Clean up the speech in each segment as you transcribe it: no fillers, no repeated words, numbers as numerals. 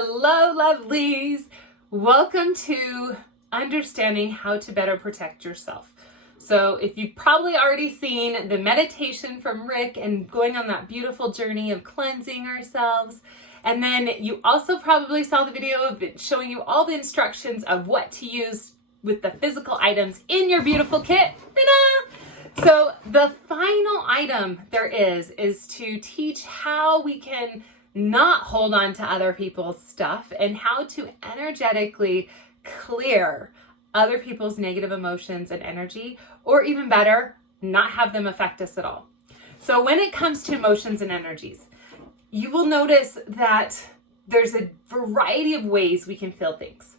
Hello, lovelies. Welcome to understanding how to better protect yourself. So if you've probably already seen the meditation from Rick and going on that beautiful journey of cleansing ourselves, and then you also probably saw the video of it showing you all the instructions of what to use with the physical items in your beautiful kit. Ta-da! So the final item there is to teach how we can not hold on to other people's stuff and how to energetically clear other people's negative emotions and energy, or even better, not have them affect us at all. So when it comes to emotions and energies, you will notice that there's a variety of ways we can feel things.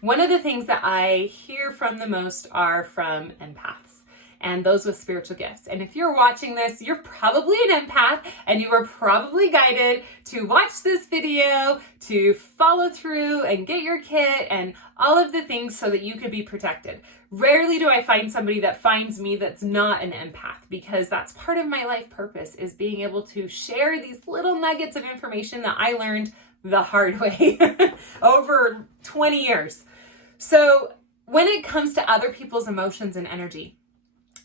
One of the things that I hear from the most are from empaths and those with spiritual gifts. And if you're watching this, you're probably an empath and you were probably guided to watch this video, to follow through and get your kit and all of the things so that you could be protected. Rarely do I find somebody that finds me that's not an empath, because that's part of my life purpose, is being able to share these little nuggets of information that I learned the hard way over 20 years. So when it comes to other people's emotions and energy,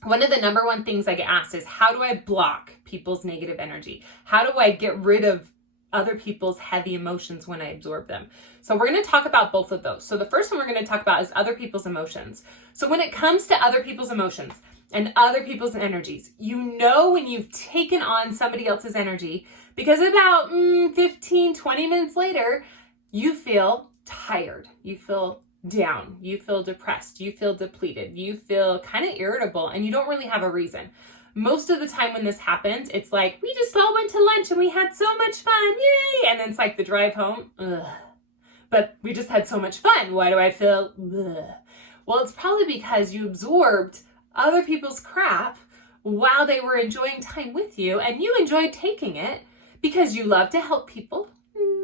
one of the number one things I get asked is, how do I block people's negative energy? How do I get rid of other people's heavy emotions when I absorb them? So we're going to talk about both of those. So the first one we're going to talk about is other people's emotions. So when it comes to other people's emotions and other people's energies, you know when you've taken on somebody else's energy, because about 15, 20 minutes later, you feel tired. You feel down, you feel depressed, you feel depleted, you feel kind of irritable, and you don't really have a reason. Most of the time when this happens, it's like, we just all went to lunch and we had so much fun, yay! And then it's like the drive home, ugh. But we just had so much fun, why do I feel, ugh? Well, it's probably because you absorbed other people's crap while they were enjoying time with you, and you enjoyed taking it because you love to help people.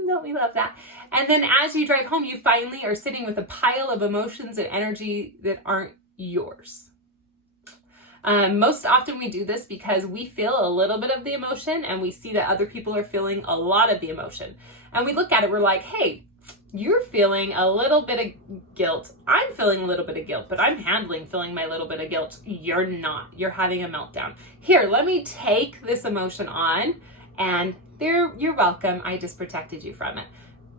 Don't we love that? And then as you drive home, you finally are sitting with a pile of emotions and energy that aren't yours. Most often we do this because we feel a little bit of the emotion and we see that other people are feeling a lot of the emotion. And we look at it, we're like, hey, you're feeling a little bit of guilt. I'm feeling a little bit of guilt, but I'm feeling my little bit of guilt. You're not. You're having a meltdown. Here, let me take this emotion on, and you're welcome. I just protected you from it.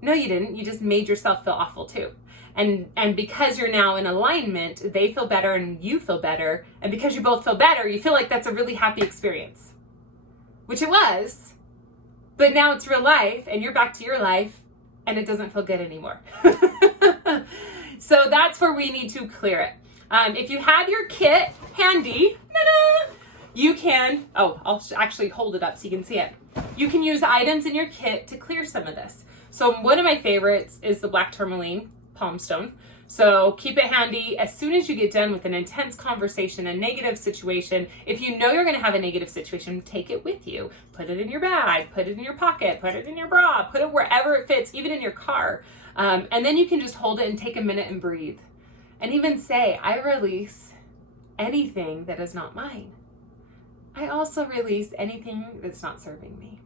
No, you didn't. You just made yourself feel awful too. And because you're now in alignment, they feel better and you feel better. And because you both feel better, you feel like that's a really happy experience, which it was. But now it's real life and you're back to your life and it doesn't feel good anymore. So that's where we need to clear it. If you have your kit handy, you can, I'll actually hold it up so you can see it. You can use items in your kit to clear some of this. So one of my favorites is the black tourmaline palm stone. So keep it handy. As soon as you get done with an intense conversation, a negative situation, if you know you're going to have a negative situation, take it with you. Put it in your bag, put it in your pocket, put it in your bra, put it wherever it fits, even in your car. And then you can just hold it and take a minute and breathe. And even say, I release anything that is not mine. I also release anything that's not serving me.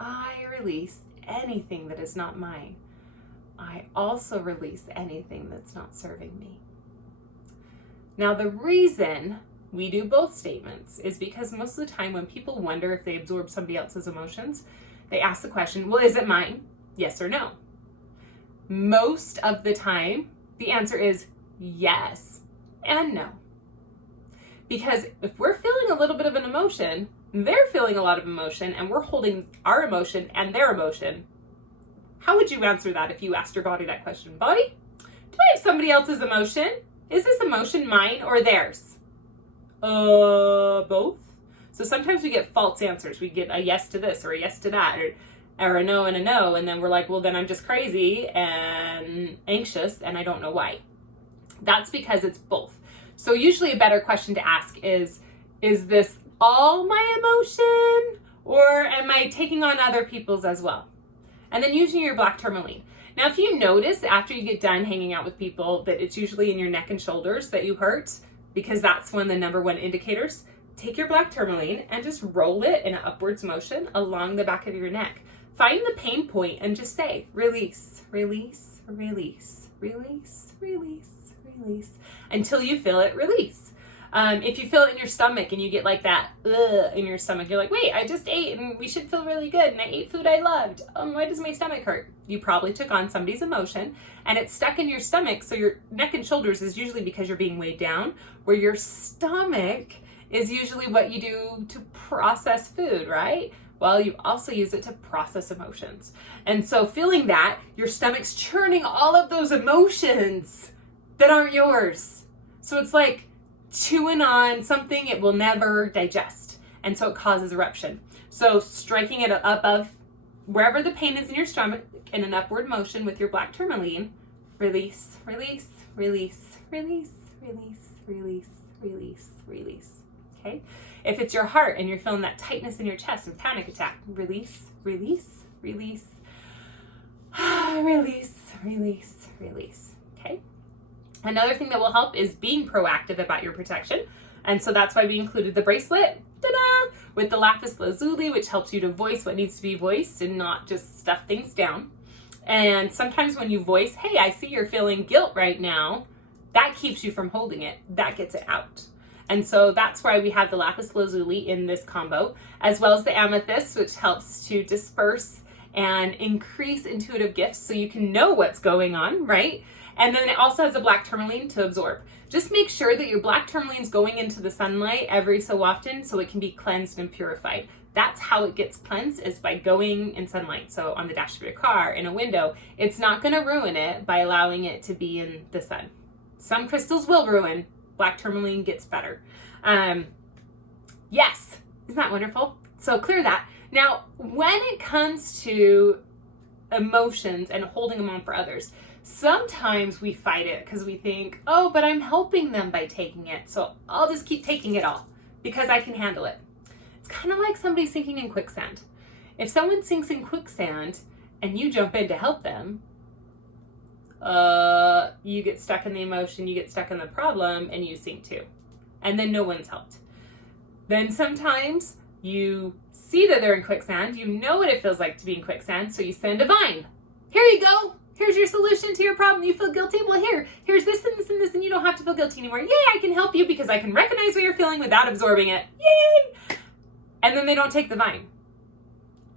I release anything that is not mine. I also release anything that's not serving me. Now, the reason we do both statements is because most of the time when people wonder if they absorb somebody else's emotions, they ask the question, well, is it mine? Yes or no? Most of the time, the answer is yes and no. Because if we're feeling a little bit of an emotion, they're feeling a lot of emotion, and we're holding our emotion and their emotion. How would you answer that if you asked your body that question? Body, do I have somebody else's emotion? Is this emotion mine or theirs? Both. So sometimes we get false answers. We get a yes to this or a yes to that, or a no and a no, and then we're like, well, then I'm just crazy and anxious and I don't know why. That's because it's both. So usually a better question to ask is this all my emotion, or am I taking on other people's as well? And then using your black tourmaline. Now, if you notice after you get done hanging out with people that it's usually in your neck and shoulders that you hurt, because that's one of the number one indicators, take your black tourmaline and just roll it in an upwards motion along the back of your neck. find the pain point and just say, release, release, release, release, release, release, until you feel it release. If you feel it in your stomach and you get like that in your stomach, you're like, wait, I just ate and we should feel really good and I ate food I loved. Why does my stomach hurt? You probably took on somebody's emotion and it's stuck in your stomach. So your neck and shoulders is usually because you're being weighed down, where your stomach is usually what you do to process food, right? Well, you also use it to process emotions. And so feeling that, your stomach's churning all of those emotions that aren't yours. So it's like chewing on something it will never digest. And so it causes eruption. So striking it above wherever the pain is in your stomach in an upward motion with your black tourmaline, release, release, release, release, release, release, release, release. Okay? If it's your heart and you're feeling that tightness in your chest and panic attack, release, release, release, release, release, release. Okay? Another thing that will help is being proactive about your protection. And so that's why we included the bracelet, ta-da, with the lapis lazuli, which helps you to voice what needs to be voiced and not just stuff things down. And sometimes when you voice, hey, I see you're feeling guilt right now, that keeps you from holding it. That gets it out. And so that's why we have the lapis lazuli in this combo, as well as the amethyst, which helps to disperse and increase intuitive gifts so you can know what's going on, right? And then it also has a black tourmaline to absorb. Just make sure that your black tourmaline is going into the sunlight every so often so it can be cleansed and purified. That's how it gets cleansed, is by going in sunlight. So on the dash of your car, in a window, it's not going to ruin it by allowing it to be in the sun. Some crystals will ruin. Black tourmaline gets better. Yes, isn't that wonderful? So clear that. Now, when it comes to emotions and holding them on for others, sometimes we fight it because we think, oh, but I'm helping them by taking it, so I'll just keep taking it all because I can handle it. It's kind of like somebody sinking in quicksand. If someone sinks in quicksand and you jump in to help them, you get stuck in the emotion, you get stuck in the problem, and you sink too. And then no one's helped. Then sometimes you see that they're in quicksand, you know what it feels like to be in quicksand, so you send a vine. Here you go. Here's your solution to your problem. You feel guilty? Well, here's this and this and this, and you don't have to feel guilty anymore. Yay, I can help you because I can recognize what you're feeling without absorbing it. Yay! And then they don't take the vine.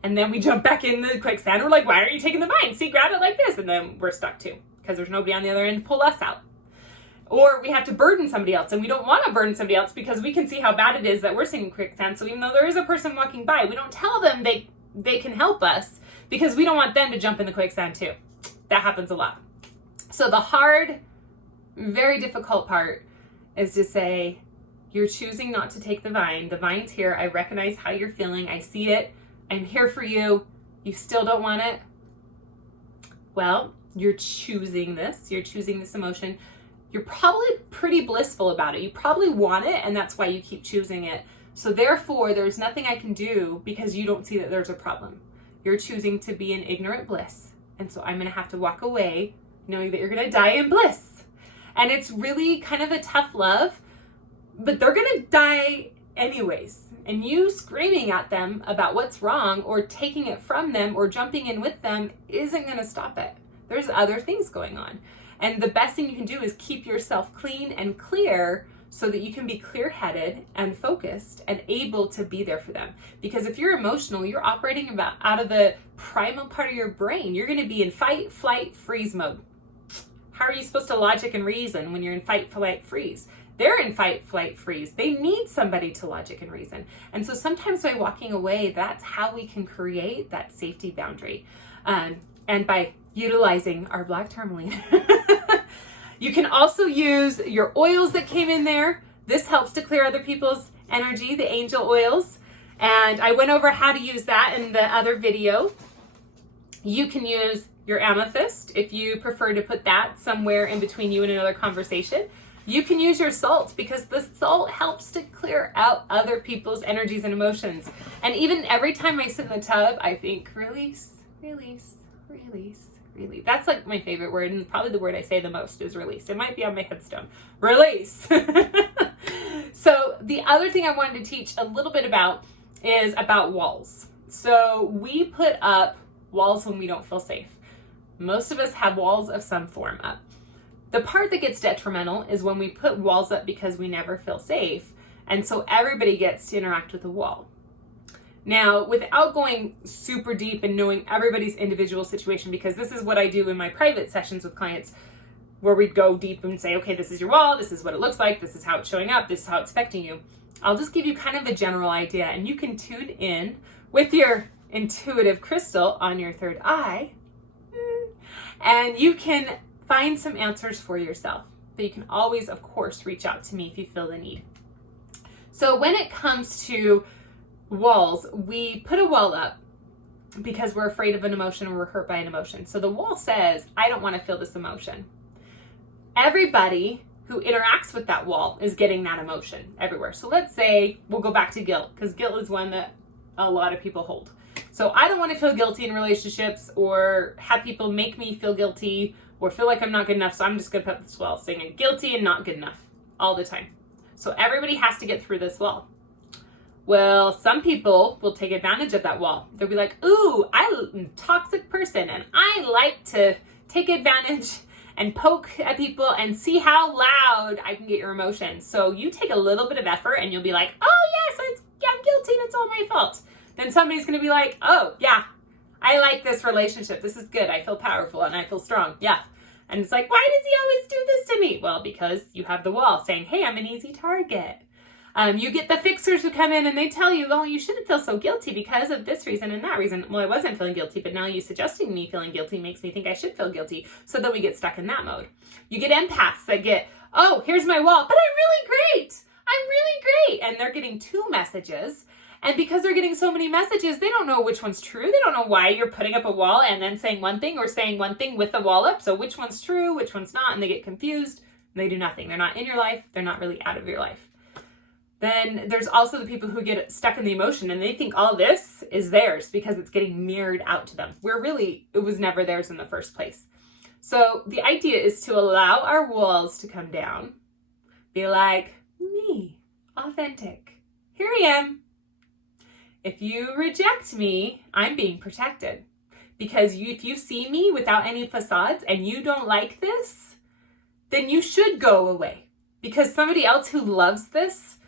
And then we jump back in the quicksand. We're like, why aren't you taking the vine? See, grab it like this. And then we're stuck too because there's nobody on the other end to pull us out. Or we have to burden somebody else, and we don't want to burden somebody else because we can see how bad it is that we're sinking quicksand. So even though there is a person walking by, we don't tell them they can help us because we don't want them to jump in the quicksand too. That happens a lot. So the hard, very difficult part is to say, you're choosing not to take the vine. The vine's here. I recognize how you're feeling. I see it. I'm here for you. You still don't want it? Well, you're choosing this. You're choosing this emotion. You're probably pretty blissful about it. You probably want it, and that's why you keep choosing it. So therefore, there's nothing I can do because you don't see that there's a problem. You're choosing to be in ignorant bliss. And so I'm going to have to walk away knowing that you're going to die in bliss. And it's really kind of a tough love, but they're going to die anyways. And you screaming at them about what's wrong or taking it from them or jumping in with them isn't going to stop it. There's other things going on. And the best thing you can do is keep yourself clean and clear so that you can be clear-headed and focused and able to be there for them. Because if you're emotional, you're operating out of the primal part of your brain. You're going to be in fight, flight, freeze mode. How are you supposed to logic and reason when you're in fight, flight, freeze? They're in fight, flight, freeze. They need somebody to logic and reason. And so sometimes by walking away, that's how we can create that safety boundary. And by utilizing our black tourmaline. You can also use your oils that came in there. This helps to clear other people's energy, the angel oils. And I went over how to use that in the other video. You can use your amethyst if you prefer to put that somewhere in between you and another conversation. You can use your salt because the salt helps to clear out other people's energies and emotions. And even every time I sit in the tub, I think, release, release, release. Release. That's like my favorite word, and probably the word I say the most is release. It might be on my headstone. Release. So the other thing I wanted to teach a little bit about is about walls. So we put up walls when we don't feel safe. Most of us have walls of some form up. The part that gets detrimental is when we put walls up because we never feel safe, and so everybody gets to interact with the wall. Now, without going super deep and knowing everybody's individual situation, because this is what I do in my private sessions with clients, where we go deep and say, okay, this is your wall, this is what it looks like, this is how it's showing up, this is how it's affecting you. I'll just give you kind of a general idea, and you can tune in with your intuitive crystal on your third eye, and you can find some answers for yourself. But you can always, of course, reach out to me if you feel the need. So when it comes to walls, we put a wall up because we're afraid of an emotion or we're hurt by an emotion. So the wall says, I don't want to feel this emotion. Everybody who interacts with that wall is getting that emotion everywhere. So let's say we'll go back to guilt, because guilt is one that a lot of people hold. So I don't want to feel guilty in relationships or have people make me feel guilty or feel like I'm not good enough. So I'm just going to put this wall saying guilty and not good enough all the time. So everybody has to get through this wall. Well, some people will take advantage of that wall. They'll be like, ooh, I'm a toxic person and I like to take advantage and poke at people and see how loud I can get your emotions. So you take a little bit of effort and you'll be like, oh yes, I'm guilty and it's all my fault. Then somebody's going to be like, oh yeah, I like this relationship. This is good. I feel powerful and I feel strong. Yeah. And it's like, why does he always do this to me? Well, because you have the wall saying, hey, I'm an easy target. You get the fixers who come in and they tell you, oh, you shouldn't feel so guilty because of this reason and that reason. Well, I wasn't feeling guilty, but now you suggesting me feeling guilty makes me think I should feel guilty. So then we get stuck in that mode. You get empaths that get, oh, here's my wall, but I'm really great. I'm really great. And they're getting two messages. And because they're getting so many messages, they don't know which one's true. They don't know why you're putting up a wall and then saying one thing or saying one thing with the wall up. So which one's true, which one's not, and they get confused. And they do nothing. They're not in your life. They're not really out of your life. Then there's also the people who get stuck in the emotion and they think all this is theirs because it's getting mirrored out to them, where really it was never theirs in the first place. So the idea is to allow our walls to come down, be like, me, authentic. Here I am. If you reject me, I'm being protected. Because if you see me without any facades and you don't like this, then you should go away. Because somebody else who loves this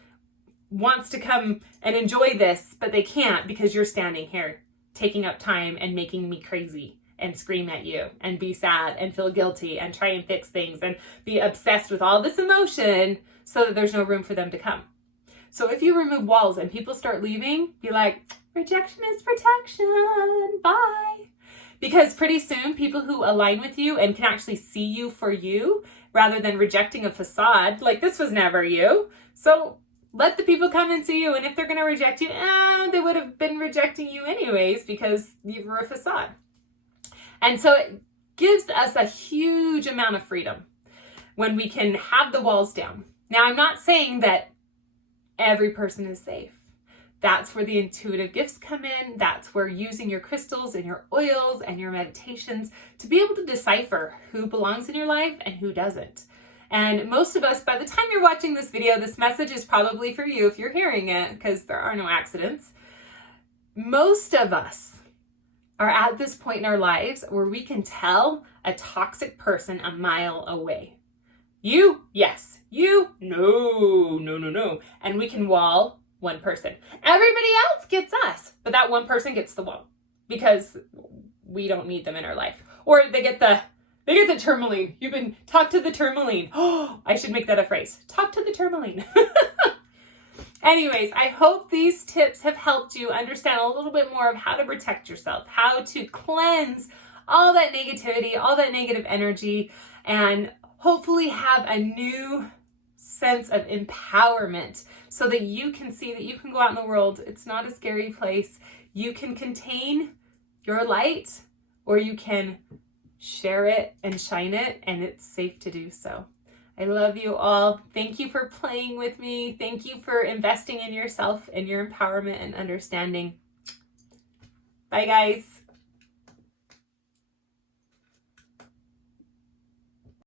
wants to come and enjoy this, but they can't because you're standing here taking up time and making me crazy and scream at you and be sad and feel guilty and try and fix things and be obsessed with all this emotion so that there's no room for them to come. So if you remove walls and people start leaving, be like, rejection is protection, bye. Because pretty soon people who align with you and can actually see you for you rather than rejecting a facade, like this was never you. So let the people come and see you. And if they're going to reject you, they would have been rejecting you anyways because you were a facade. And so it gives us a huge amount of freedom when we can have the walls down. Now, I'm not saying that every person is safe. That's where the intuitive gifts come in. That's where using your crystals and your oils and your meditations to be able to decipher who belongs in your life and who doesn't. And most of us, by the time you're watching this video, this message is probably for you if you're hearing it, because there are no accidents. Most of us are at this point in our lives where we can tell a toxic person a mile away. You, yes. You, no. And we can wall one person. Everybody else gets us, but that one person gets the wall because we don't need them in our life. Or they get the tourmaline. You can talk to the tourmaline. Oh, I should make that a phrase. Talk to the tourmaline. Anyways, I hope these tips have helped you understand a little bit more of how to protect yourself, how to cleanse all that negativity, all that negative energy, and hopefully have a new sense of empowerment so that you can see that you can go out in the world. It's not a scary place. You can contain your light or you can share it and shine it, and it's safe to do so. I love you all. Thank you for playing with me. Thank you for investing in yourself and your empowerment and understanding. Bye, guys.